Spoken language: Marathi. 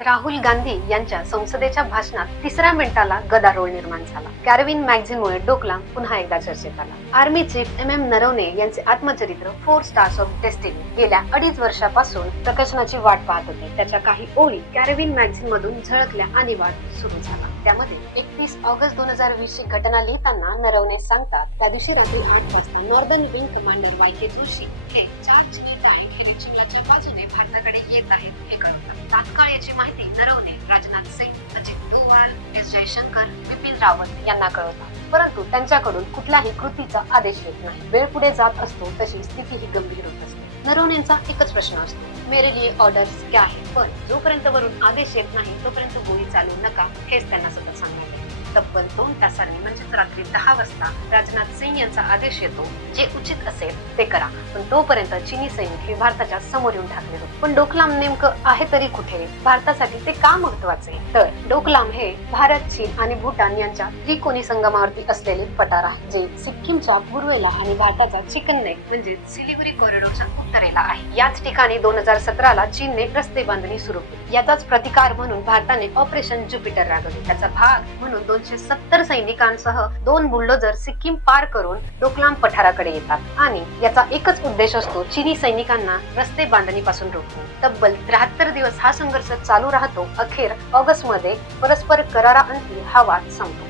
राहुल गांधी यांच्या संसदेच्या भाषणात तिसऱ्या मिनिटाला गदारोळ निर्माण झाला. कॅरविन मॅगझिनमुळे डोकलाम पुन्हा एकदा चर्चेत आला. आर्मी चीफ एम नरवणे यांचे आत्मचरित्र 4 स्टार्स ऑफ डेस्टिनी गेल्या 2.5 वर्षापासून प्रकाशनाची वाट पाहत होते. त्याच्या काही ओळी कॅरविन मॅगझिन मधून झळकल्या आणि वाद सुरू झाला. त्यामध्ये 31 ऑगस्ट 2020 ची घटना लिहिताना नरवणे सांगतात, त्या दिवशी रात्री 8 वाजता नॉर्दर्न विंग कमांडर वाय.के. जोशी हे 4 चिनी टँक हेरेचिंगलाच्या बाजूने भारताकडे येत आहेत हे कळतात. तात्काळ याची माहिती नरवणे राजनाथ सिंग, अजित डोवाल, एस जयशंकर, बिपिन रावत यांना कळवतात. परंतु त्यांच्याकडून कुठल्याही कृतीचा आदेश येत नाही. वेळ पुढे जात असतो तशी स्थिती ही गंभीर होत असते. नरवणेंचा एकच प्रश्न असतो, मेरे लिए ऑर्डर्स क्या है? पण जोपर्यंत वरून आदेश येत नाही तोपर्यंत गोळी चालू नका हेच त्यांना सतत सांगण्यात येते. तब्बल 2 तासांनी म्हणजेच रात्री 10 वाजता राजनाथ सिंग यांचा आदेश येतो, जे उचित असेल ते करा. पण तोपर्यंत चिनी सैनिक हे भारताच्या समोर येऊन ठाकले होते. पण डोकलाम नेमकं आहे तरी कुठे? भारतासाठी ते का महत्वाचे? तर डोकलाम हे भारत, चीन आणि भूटान यांच्या त्रिकोणी संगमावरती असलेले पठार आहे, जे सिक्कीमच्या पूर्वेला आणि भारताचा चिकन नेक म्हणजे सिलिगुरी कॉरिडॉरच्या उत्तरेला आहे. याच ठिकाणी 2017ला चीनने रस्ते बांधणी सुरू केली. याचाच प्रतिकार म्हणून भारताने ऑपरेशन ज्युपिटर राबवले. त्याचा भाग म्हणून 270 सैनिकांसह 2 बुलडोजर सिक्कीम पार करून डोकलाम पठाराकडे येतात आणि याचा एकच उद्देश असतो, चीनी सैनिकांना रस्ते बांधणीपासून रोखणे. तब्बल 73 दिवस हा संघर्ष चालू राहतो. अखेर ऑगस्ट मध्ये परस्पर कराराअंती हा वाद संपतो.